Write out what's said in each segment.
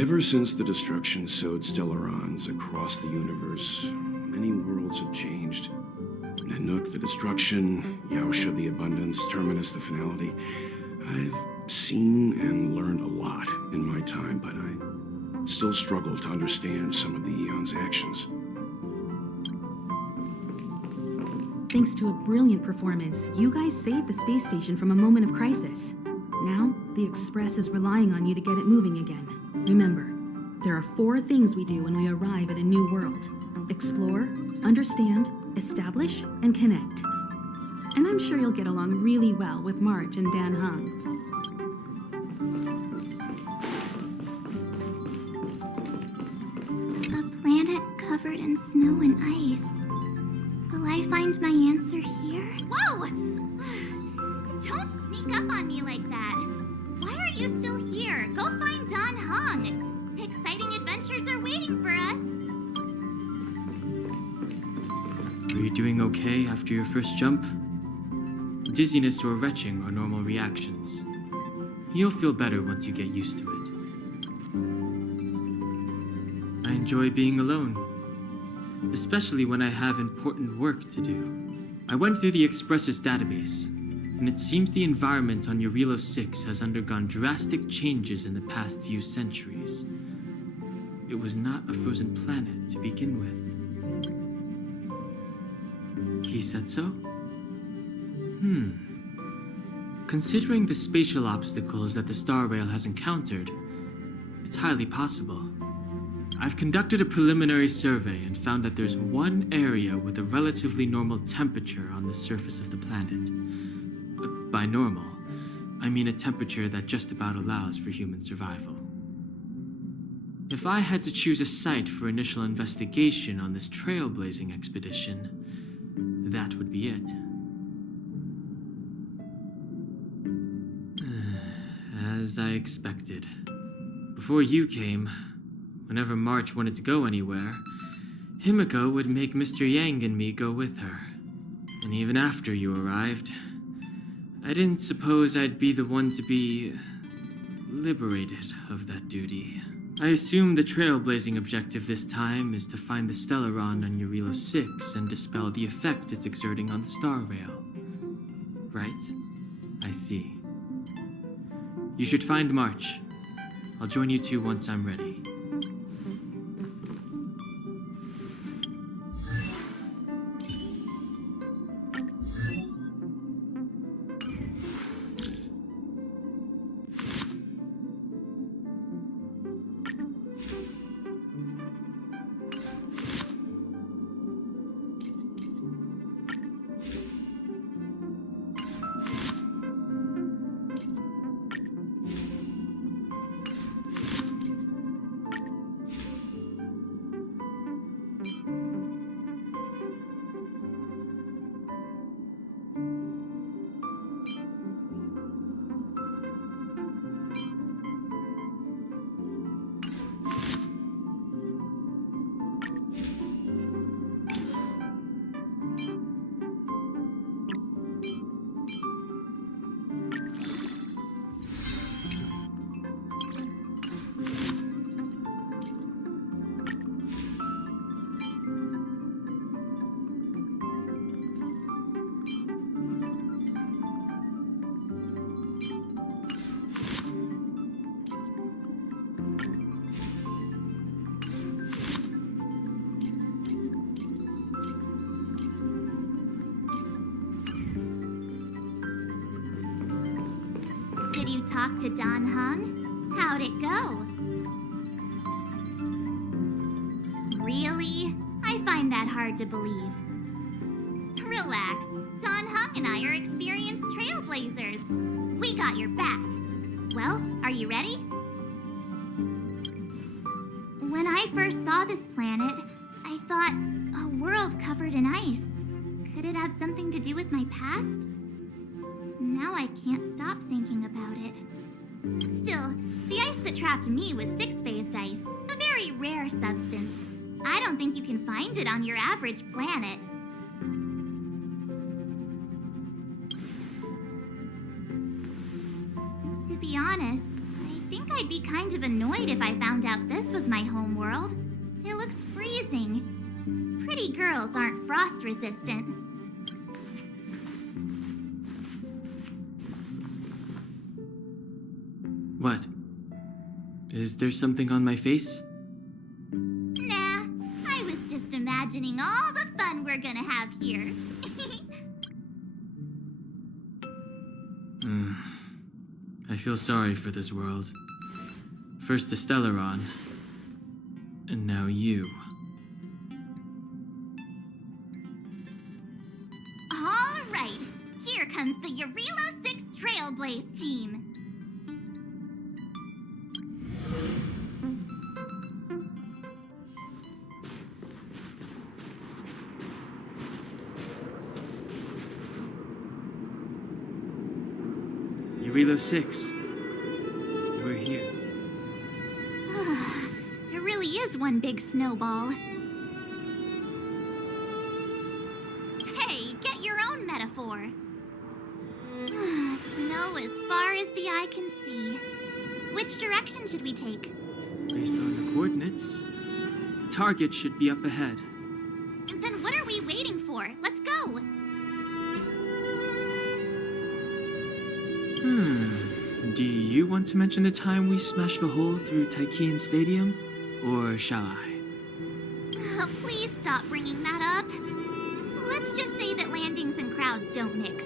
Ever since the destruction sowed Stellarons across the universe, many worlds have changed. Nanook, the destruction, Yaosha, the abundance, Terminus, the finality. I've seen and learned a lot in my time, but I still struggle to understand some of the Eon's actions. Thanks to a brilliant performance, you guys saved the space station from a moment of crisis. Now, the Express is relying on you to get it moving again. Remember, there are 4 things we do when we arrive at a new world. Explore, understand, establish, and connect. And I'm sure you'll get along really well with March and Dan Hung. A planet covered in snow and ice. Will I find my answer here? Whoa! Don't sneak up on me like that. Why are you still here? Go find Dan Hung. Exciting adventures are waiting for us. Are you doing okay after your first jump? Dizziness or retching are normal reactions. You'll feel better once you get used to it. I enjoy being alone, especially when I have important work to do. I went through the Express's database, and it seems the environment on Eurilo 6 has undergone drastic changes in the past few centuries. It was not a frozen planet to begin with. He said so? Considering the spatial obstacles that the Star Rail has encountered, it's highly possible. I've conducted a preliminary survey and found that there's one area with a relatively normal temperature on the surface of the planet. By normal, I mean a temperature that just about allows for human survival. If I had to choose a site for initial investigation on this trailblazing expedition, that would be it. As I expected. Before you came, whenever March wanted to go anywhere, Himiko would make Mr. Yang and me go with her. And even after you arrived, I didn't suppose I'd be the one to be liberated of that duty. I assume the trailblazing objective this time is to find the Stellaron on Eurilo 6 and dispel the effect it's exerting on the Star Rail. Right? I see. You should find March. I'll join you two once I'm ready. Did you talk to Dan Hung? How'd it go? Really? I find that hard to believe. Relax. Dan Hung and I are experienced trailblazers. We got your back. Well, are you ready? When I first saw this planet, I thought, a world covered in ice. Could it have something to do with my past? Now I can't stop thinking about it. Still, the ice that trapped me was 6-phased ice, a very rare substance. I don't think you can find it on your average planet. To be honest, I think I I'd be kind of annoyed if I found out this was my home world. It looks freezing. Pretty girls aren't frost resistant. What? Is there something on my face? Nah, I was just imagining all the fun we're gonna have here. I feel sorry for this world. First the Stellaron, and now you. All right, here comes the Eurilo 6 Trailblaze team. Eurilo 6. We're here. It really is one big snowball. Hey, get your own metaphor. Snow as far as the eye can see. Which direction should we take? Based on the coordinates, the target should be up ahead. Then what are we waiting for? Let's go! Do you want to mention the time we smashed a hole through Taikian Stadium? Or shall I? Oh, please stop bringing that up. Let's just say that landings and crowds don't mix.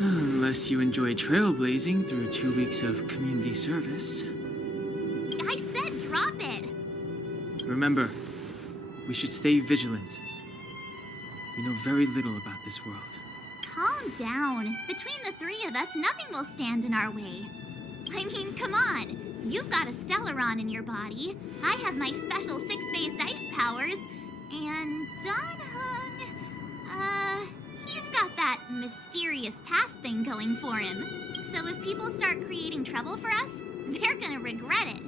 Unless you enjoy trailblazing through 2 weeks of community service. I said drop it! Remember, we should stay vigilant. We know very little about this world. Calm down. Between the three of us, nothing will stand in our way. I mean, come on. You've got a Stellaron in your body. I have my special six-phased ice powers. And Danhung, he's got that mysterious past thing going for him. So if people start creating trouble for us, they're gonna regret it.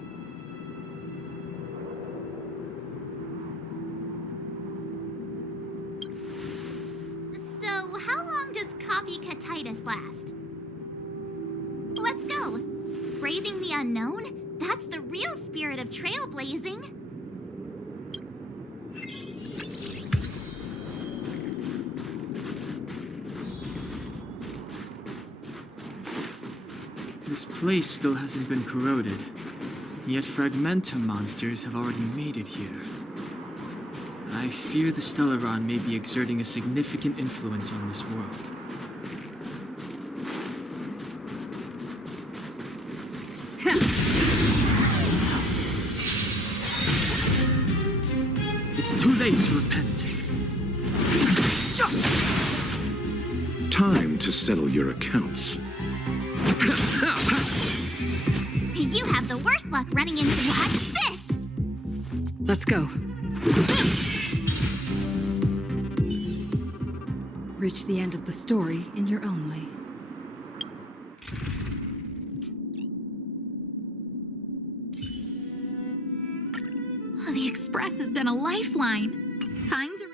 So how long does copycatitis last? Let's go. Braving the unknown? That's the real spirit of trailblazing. This place still hasn't been corroded, yet Fragmentum monsters have already made it here. I fear the Stellaron may be exerting a significant influence on this world. It's too late to repent. Time to settle your accounts. You have the worst luck running into what's this? Let's go. Reach the end of the story in your own way. Oh, the Express has been a lifeline. Time to...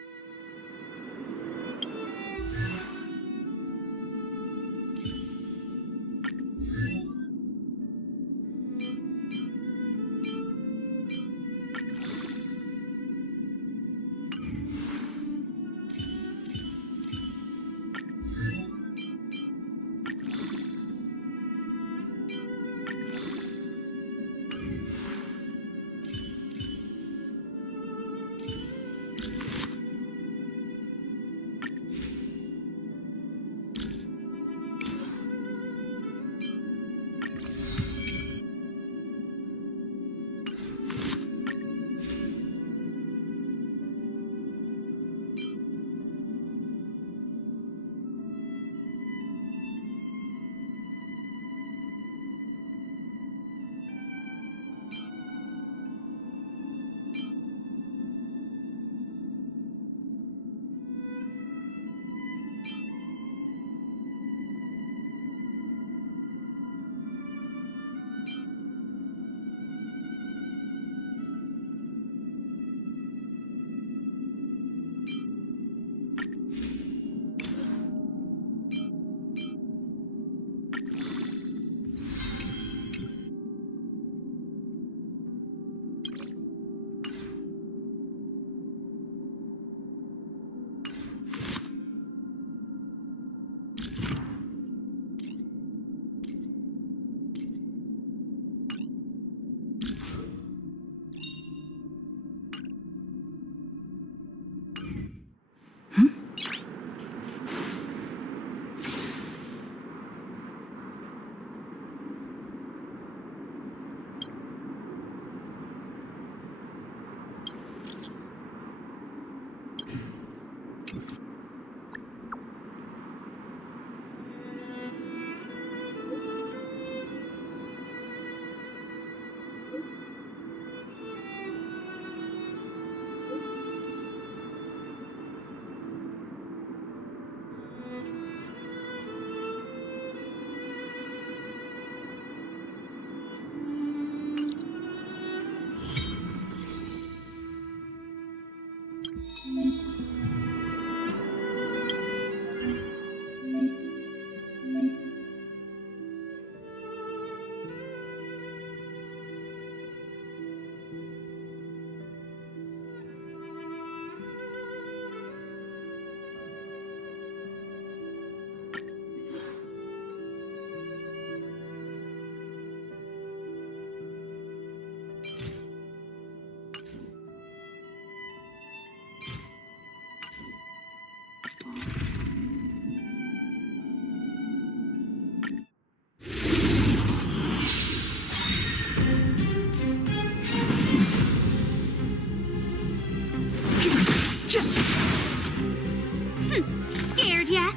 Scared yet?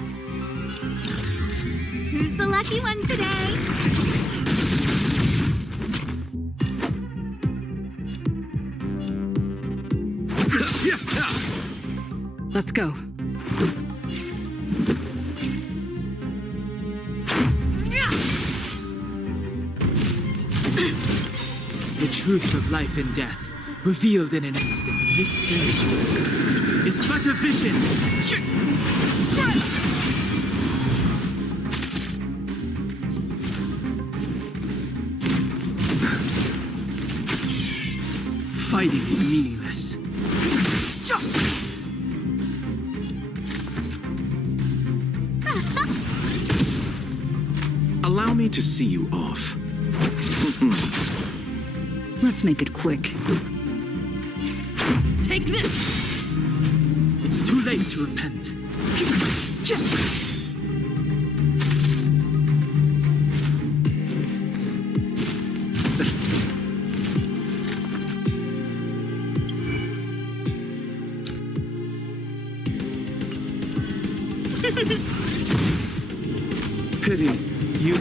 Who's the lucky one today? Let's go. The truth of life and death, revealed in an instant. This surgery is but a vision. Fighting is meaningless. Allow me to see you off. Let's make it quick. Take this! It's too late to repent. Pity. You...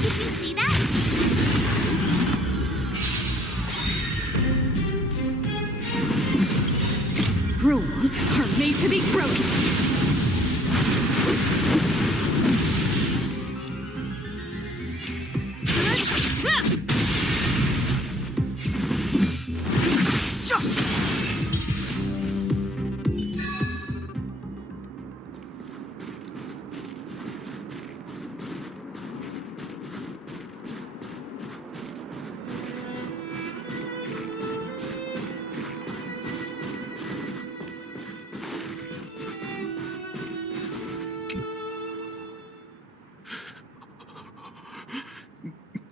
Did you see that? Rules are made to be broken.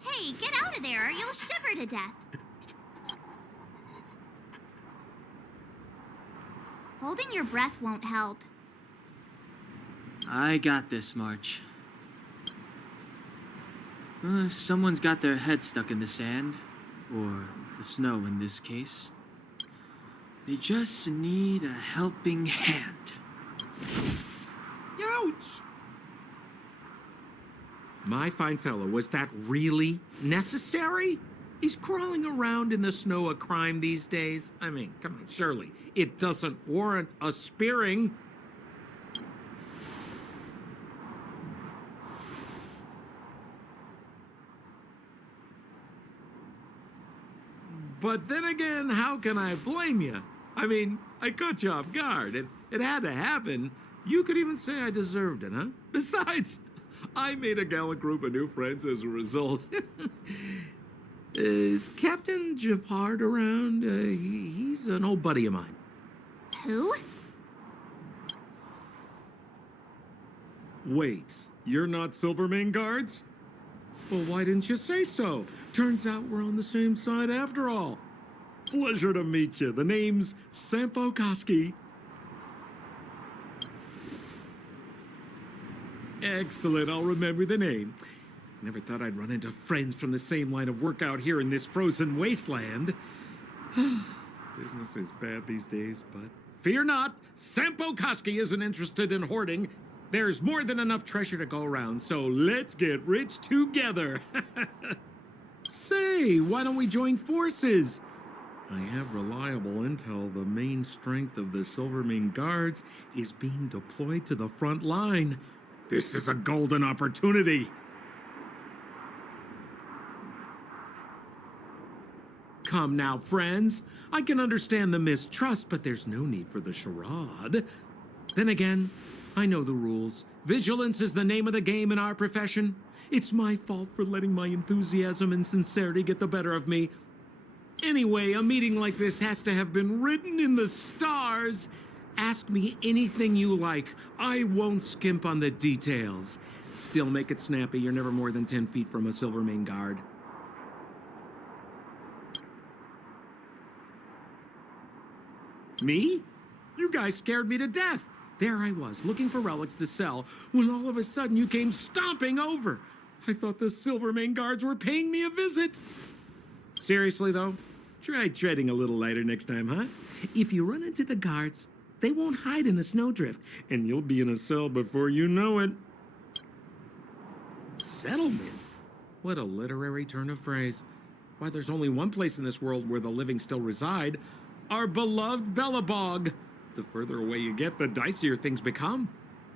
Hey, get out of there or you'll shiver to death. Holding your breath won't help. I got this, March. If someone's got their head stuck in the sand, or the snow in this case, they just need a helping hand. Ouch! My fine fellow, was that really necessary? He's crawling around in the snow a crime these days. I mean, come on, surely it doesn't warrant a spearing. But then again, how can I blame you? I mean, I caught you off guard. It had to happen. You could even say I deserved it, huh? Besides, I made a gallant group of new friends as a result. Is Captain Japard around? He's an old buddy of mine. Who? Wait, you're not Silvermane guards? Well, why didn't you say so? Turns out we're on the same side after all. Pleasure to meet you. The name's Sampo. Excellent, I'll remember the name. Never thought I'd run into friends from the same line of work out here in this frozen wasteland. Business is bad these days, but fear not, Sampo isn't interested in hoarding. There's more than enough treasure to go around, so let's get rich together. Say, why don't we join forces? I have reliable intel the main strength of the Silvermane Guards is being deployed to the front line. This is a golden opportunity. Come now, friends. I can understand the mistrust, but there's no need for the charade. Then again, I know the rules. Vigilance is the name of the game in our profession. It's my fault for letting my enthusiasm and sincerity get the better of me. Anyway, a meeting like this has to have been written in the stars. Ask me anything you like. I won't skimp on the details. Still make it snappy. You're never more than 10 feet from a Silvermane Guard. Me? You guys scared me to death. There I was, looking for relics to sell, when all of a sudden you came stomping over. I thought the Silvermane Guards were paying me a visit. Seriously, though, try treading a little lighter next time, huh? If you run into the guards, they won't hide in a snowdrift, and you'll be in a cell before you know it. Settlement? What a literary turn of phrase. Why, there's only one place in this world where the living still reside. Our beloved Bellabog. The further away you get, the dicier things become.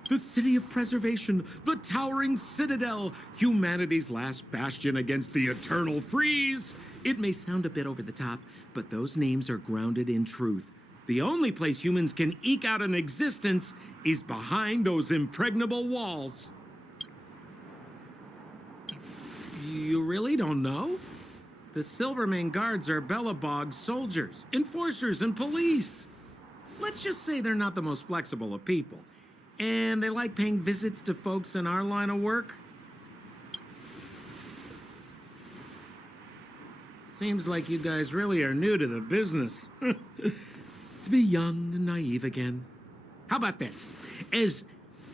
The city of preservation, the towering citadel, humanity's last bastion against the eternal freeze. It may sound a bit over the top, but those names are grounded in truth. The only place humans can eke out an existence is behind those impregnable walls. You really don't know? The Silvermane Guards are Bellabog's soldiers, enforcers, and police. Let's just say they're not the most flexible of people. And they like paying visits to folks in our line of work. Seems like you guys really are new to the business. To be young and naive again. How about this? As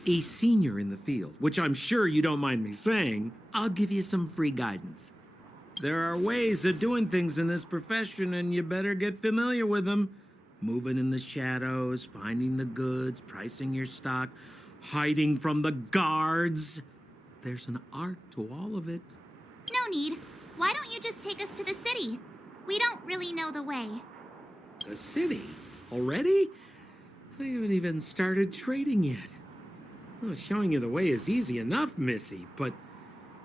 a senior in the field, which I'm sure you don't mind me saying, I'll give you some free guidance. There are ways of doing things in this profession, and you better get familiar with them. Moving in the shadows, finding the goods, pricing your stock, hiding from the guards. There's an art to all of it. No need. Why don't you just take us to the city? We don't really know the way. The city? Already? I haven't even started trading yet. Well, showing you the way is easy enough, Missy, but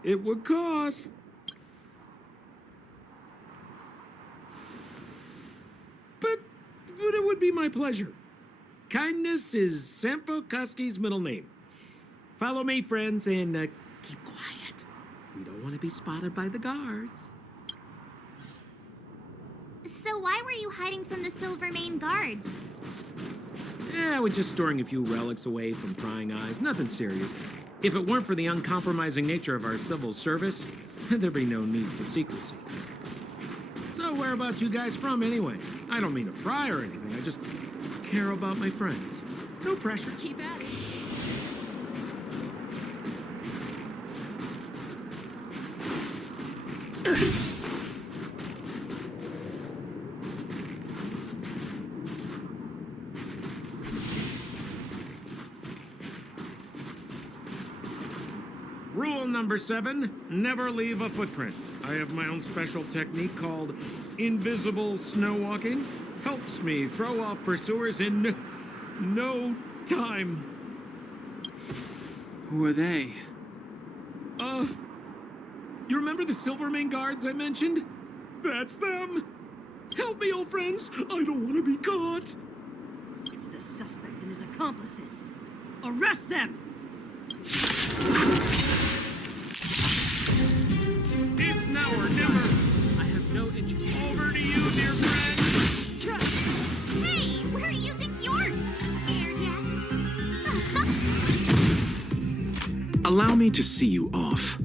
it would cost. But it would be my pleasure. Kindness is Sampo Kuski's middle name. Follow me, friends, and keep quiet. We don't want to be spotted by the guards. So why were you hiding from the Silvermane Guards? Yeah, we're just storing a few relics away from prying eyes. Nothing serious. If it weren't for the uncompromising nature of our civil service, there'd be no need for secrecy. So where about you guys from, anyway? I don't mean to pry or anything. I just care about my friends. No pressure. Keep at it. Rule number 7, never leave a footprint. I have my own special technique called invisible snow walking. Helps me throw off pursuers in no time. Who are they? You remember the Silvermane Guards I mentioned? That's them. Help me, old friends. I don't want to be caught. It's the suspect and his accomplices. Arrest them! It's now or never. I have no interest in Over to you, dear friend. Hey, where do you think you're scared yet? Allow me to see you off.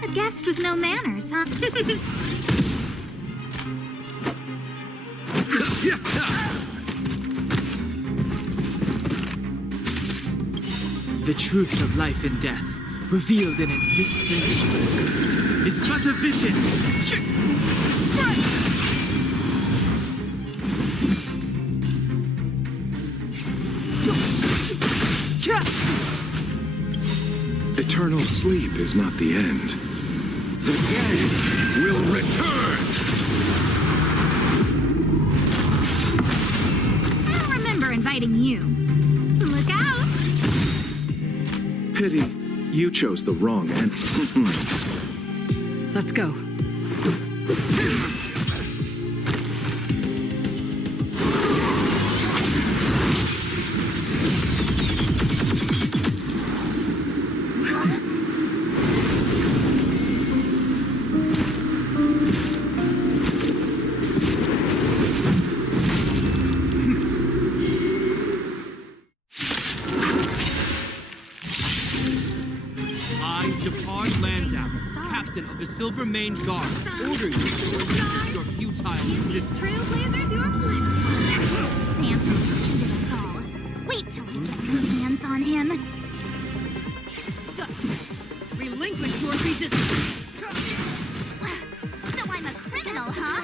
A guest with no manners, huh? The truth of life and death, revealed in this century, is but a vision. Eternal sleep is not the end. The dead will return! I don't remember inviting you. Look out! Pity, you chose the wrong end. Let's go. I, Jafar Landau, captain of the Silver Mane Guard, order you to resist your futile resistance. Trailblazers, you're blissful. Sampo cheated us all. Wait till I get my hands on him. Suspect! Relinquish your resistance! So I'm a criminal, huh?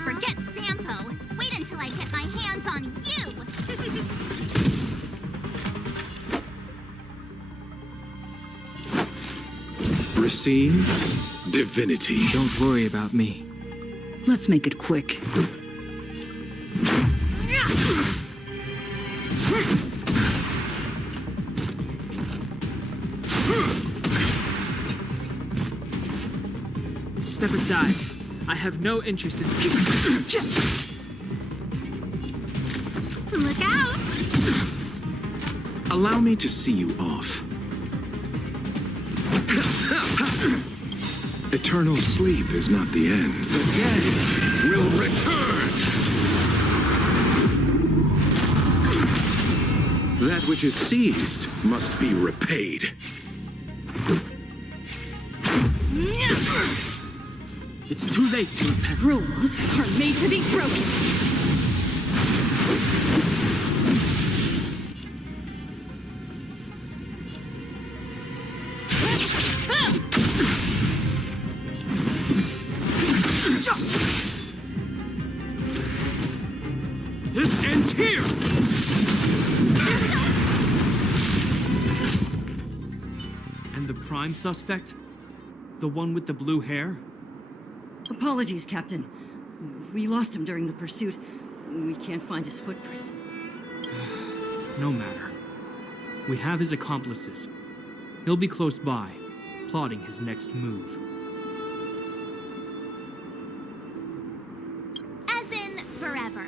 Forget Sampo. Wait until I get my hands on you. Receive divinity. Don't worry about me. Let's make it quick. Step aside. I have no interest in Look out! Allow me to see you off. Eternal sleep is not the end. The dead will return! That which is seized must be repaid. It's too late to repent. Rules are made to be broken. This ends here! And the prime suspect? The one with the blue hair? Apologies, Captain. We lost him during the pursuit. We can't find his footprints. No matter. We have his accomplices. He'll be close by, plotting his next move. As in forever.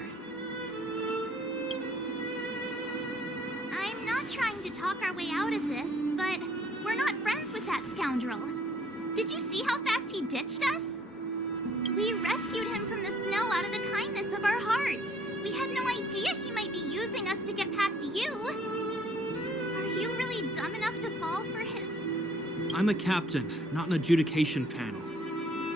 I'm not trying to talk our way out of this, but we're not friends with that scoundrel. Did you see how fast he ditched us? We rescued him from the snow out of the kindness of our hearts. We had no idea he might be using us to get past you. Are you really dumb enough to fall for his... I'm a captain, not an adjudication panel.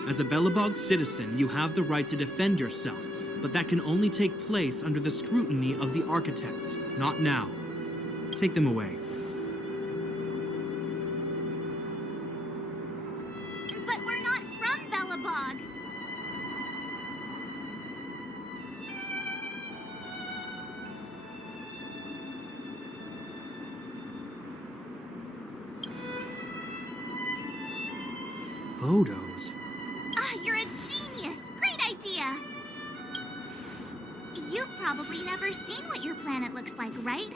As a Belobog citizen, you have the right to defend yourself, but that can only take place under the scrutiny of the architects, not now. Take them away. But we're not from Belobog. Photos? Ah, you're a genius! Great idea! You've probably never seen what your planet looks like, right?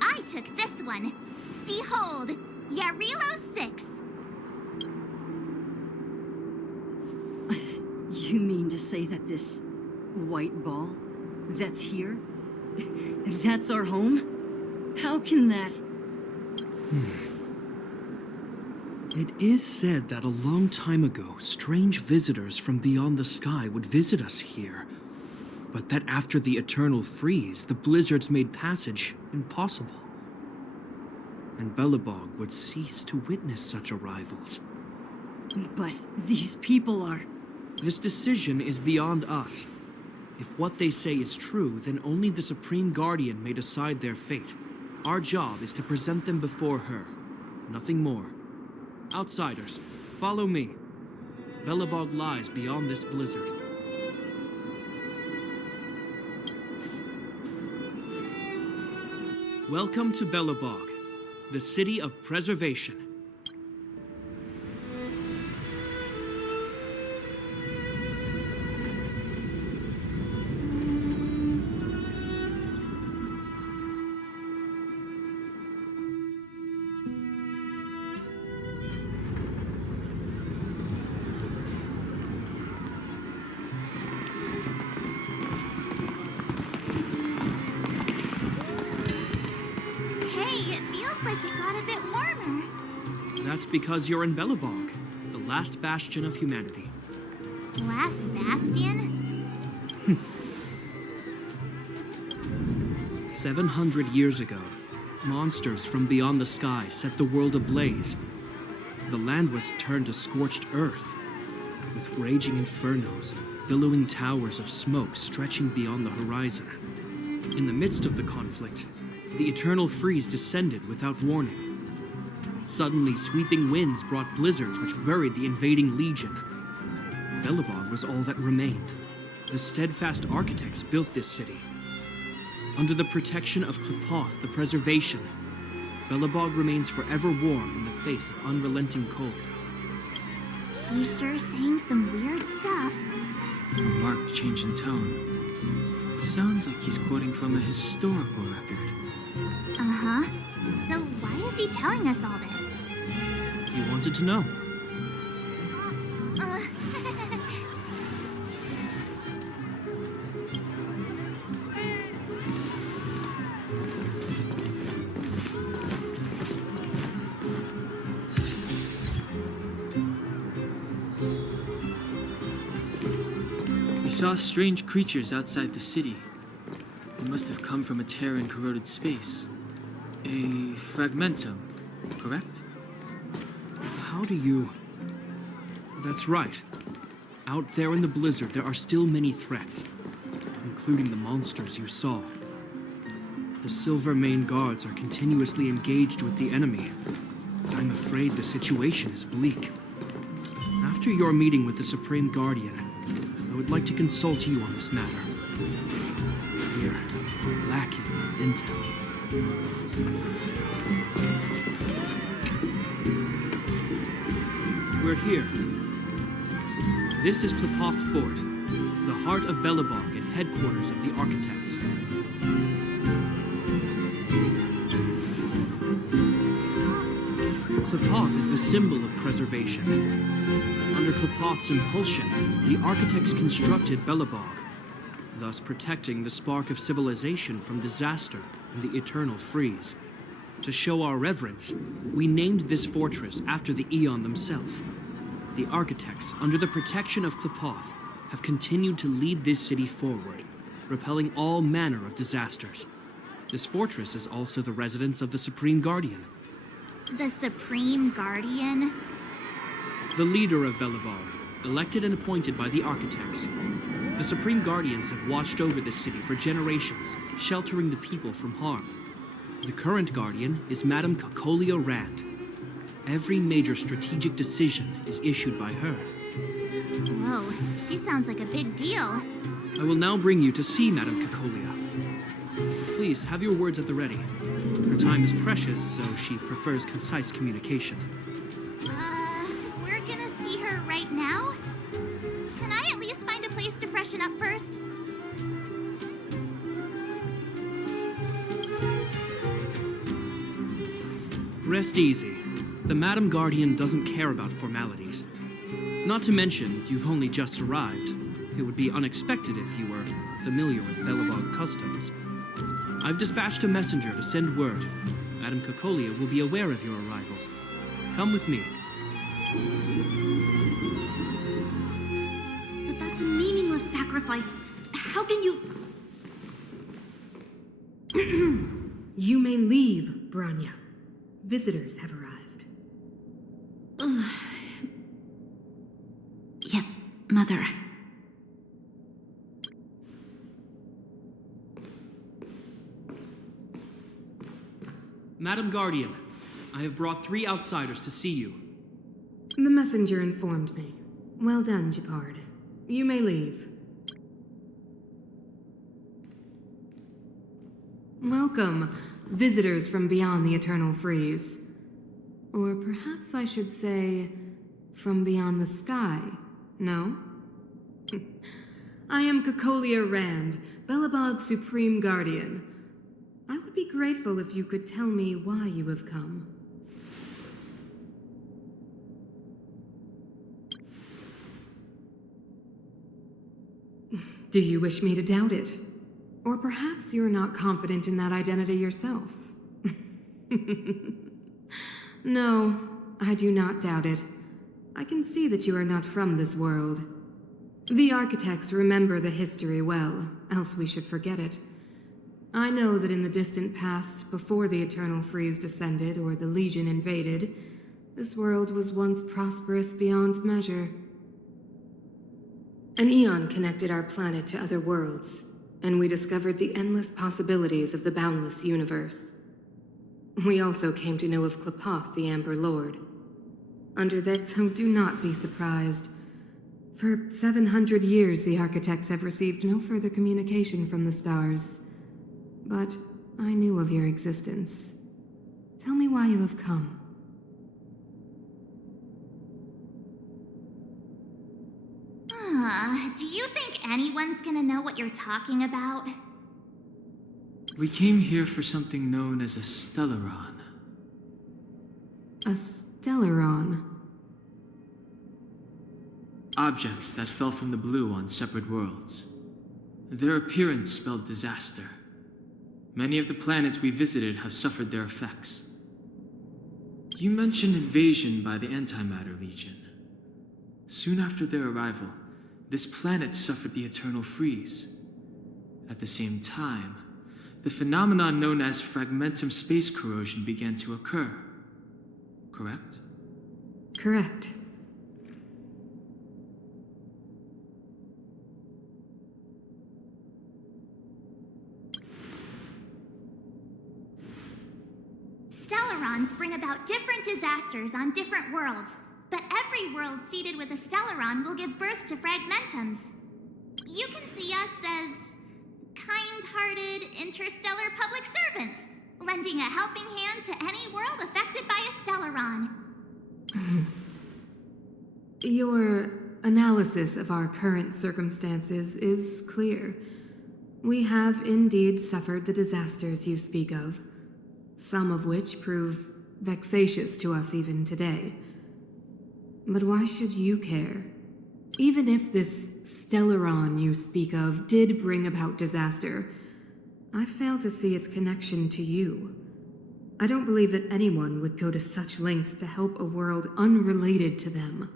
I took this one. Behold, Yarilo 6. You mean to say that this white ball that's here? That's our home? How can that... It is said that a long time ago, strange visitors from beyond the sky would visit us here. But that after the eternal freeze, the blizzards made passage impossible. And Belobog would cease to witness such arrivals. But these people are... This decision is beyond us. If what they say is true, then only the Supreme Guardian may decide their fate. Our job is to present them before her. Nothing more. Outsiders, follow me. Belobog lies beyond this blizzard. Welcome to Belobog, the city of preservation. that's because you're in Belobog, the last bastion of humanity. Last bastion? 700 years ago, monsters from beyond the sky set the world ablaze. The land was turned to scorched earth, with raging infernos and billowing towers of smoke stretching beyond the horizon. In the midst of the conflict, the eternal freeze descended without warning. Suddenly, sweeping winds brought blizzards which buried the invading legion. Belobog was all that remained. The steadfast architects built this city. Under the protection of Klepoth, the preservation, Belobog remains forever warm in the face of unrelenting cold. He's sure saying some weird stuff. A marked change in tone. It sounds like he's quoting from a historical record. Uh-huh. So why is he telling us all this? He wanted to know. Uh... We saw strange creatures outside the city. They must have come from a tear in corroded space. A fragmentum, correct? How do you... That's right. Out there in the blizzard, there are still many threats, including the monsters you saw. The Silvermane guards are continuously engaged with the enemy. I'm afraid the situation is bleak. After your meeting with the Supreme Guardian, I would like to consult you on this matter. We're lacking in intel. We're here. This is Klepoth Fort, the heart of Belobog and headquarters of the architects. Klepoth is the symbol of preservation. Under Klepoth's impulsion, the architects constructed Belobog, thus protecting the spark of civilization from disaster and the eternal freeze. To show our reverence, we named this fortress after the Aeon themselves. The architects, under the protection of Klepoth, have continued to lead this city forward, repelling all manner of disasters. This fortress is also the residence of the Supreme Guardian. The Supreme Guardian? The leader of Belobog, elected and appointed by the architects. The Supreme Guardians have watched over this city for generations, sheltering the people from harm. The current Guardian is Madame Cocolia Rand. Every major strategic decision is issued by her. Whoa, she sounds like a big deal. I will now bring you to see Madame Cocolia. Please, have your words at the ready. Her time is precious, so she prefers concise communication. We're gonna see her right now? Can I at least find a place to freshen up first? Rest easy. The Madam Guardian doesn't care about formalities. Not to mention, you've only just arrived. It would be unexpected if you were familiar with Belobog customs. I've dispatched a messenger to send word. Madame Cocolia will be aware of your arrival. Come with me. But that's a meaningless sacrifice. How can you... You may leave, Branya. Visitors have arrived. Yes, Mother. Madam Guardian, I have brought 3 outsiders to see you. The messenger informed me. Well done, Gepard. You may leave. Welcome, visitors from beyond the eternal freeze. Or perhaps I should say, from beyond the sky, no? I am Cocolia Rand, Belobog's Supreme Guardian. I would be grateful if you could tell me why you have come. Do you wish me to doubt it? Or perhaps you're not confident in that identity yourself? No, I do not doubt it. I can see that you are not from this world. The architects remember the history well, else we should forget it. I know that in the distant past, before the Eternal Freeze descended or the Legion invaded, this world was once prosperous beyond measure. An eon connected our planet to other worlds, and we discovered the endless possibilities of the boundless universe. We also came to know of Klapoth, the Amber Lord. Under that, so do not be surprised. For 700 years, the architects have received no further communication from the stars. But I knew of your existence. Tell me why you have come. Do you think anyone's gonna know what you're talking about? We came here for something known as a Stellaron. A Stellaron? Objects that fell from the blue on separate worlds. Their appearance spelled disaster. Many of the planets we visited have suffered their effects. You mentioned invasion by the Antimatter Legion. Soon after their arrival, this planet suffered the Eternal Freeze. At the same time, the phenomenon known as fragmentum space corrosion began to occur. Correct? Correct. Stellarons bring about different disasters on different worlds, but every world seeded with a Stellaron will give birth to fragmentums. You can see us as kind-hearted interstellar public servants, lending a helping hand to any world affected by a Stellaron. Your analysis of our current circumstances is clear. We have indeed suffered the disasters you speak of, some of which prove vexatious to us even today. But why should you care? Even if this Stellaron you speak of did bring about disaster, I fail to see its connection to you. I don't believe that anyone would go to such lengths to help a world unrelated to them.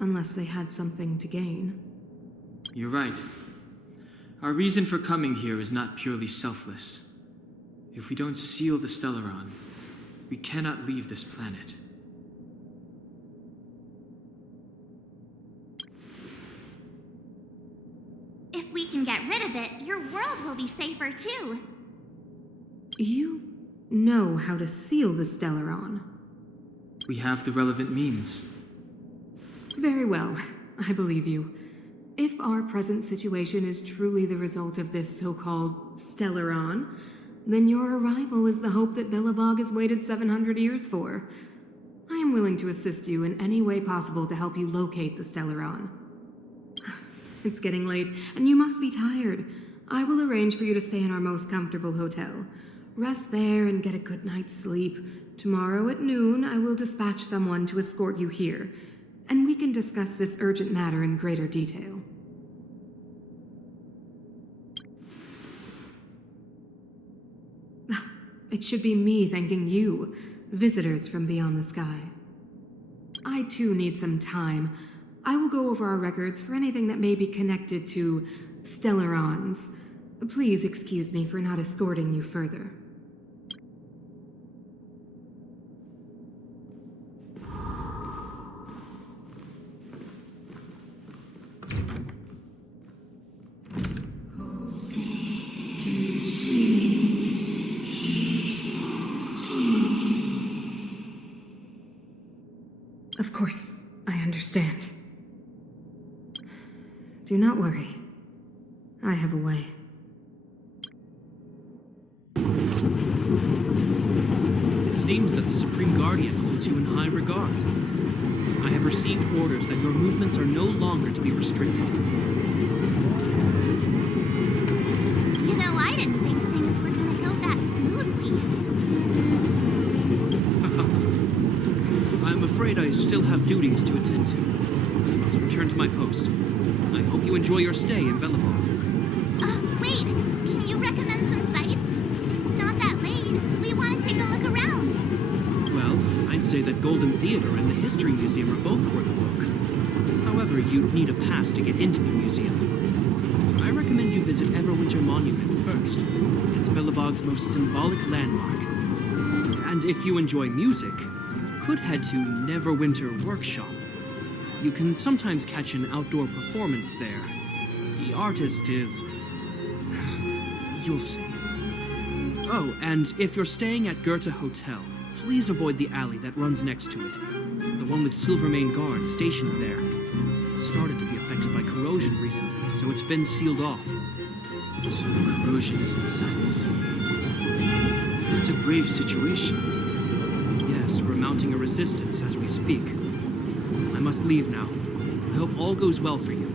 Unless they had something to gain. You're right. Our reason for coming here is not purely selfless. If we don't seal the Stellaron, we cannot leave this planet. If we can get rid of it, your world will be safer too. You know how to seal the Stellaron. We have the relevant means. Very well, I believe you. If our present situation is truly the result of this so-called Stellaron, then your arrival is the hope that Belobog has waited 700 years for. I am willing to assist you in any way possible to help you locate the Stellaron. It's getting late, and you must be tired. I will arrange for you to stay in our most comfortable hotel. Rest there and get a good night's sleep. Tomorrow at noon, I will dispatch someone to escort you here, and we can discuss this urgent matter in greater detail. It should be me thanking you, visitors from beyond the sky. I too need some time. I will go over our records for anything that may be connected to Stellarons. Please excuse me for not escorting you further. Of course, I understand. Do not worry. I have a way. It seems that the Supreme Guardian holds you in high regard. I have received orders that your movements are no longer to be restricted. You know, I didn't think things were gonna go that smoothly. I'm afraid I still have duties to attend to. I must return to my post. I hope you enjoy your stay in Belobog. Wait! Can you recommend some sites? It's not that late. We want to take a look around. Well, I'd say that at Golden Theater and the History Museum are both worth a look. However, you'd need a pass to get into the museum. I recommend you visit Everwinter Monument first. It's Billabog's most symbolic landmark. And if you enjoy music, you could head to Neverwinter Workshop. You can sometimes catch an outdoor performance there. The artist is... you'll see. Oh, and if you're staying at Goethe Hotel, please avoid the alley that runs next to it. The one with Silvermane guards stationed there. It's started to be affected by corrosion recently, so it's been sealed off. So the corrosion is inside the city. That's a grave situation. Yes, we're mounting a resistance as we speak. I must leave now. I hope all goes well for you.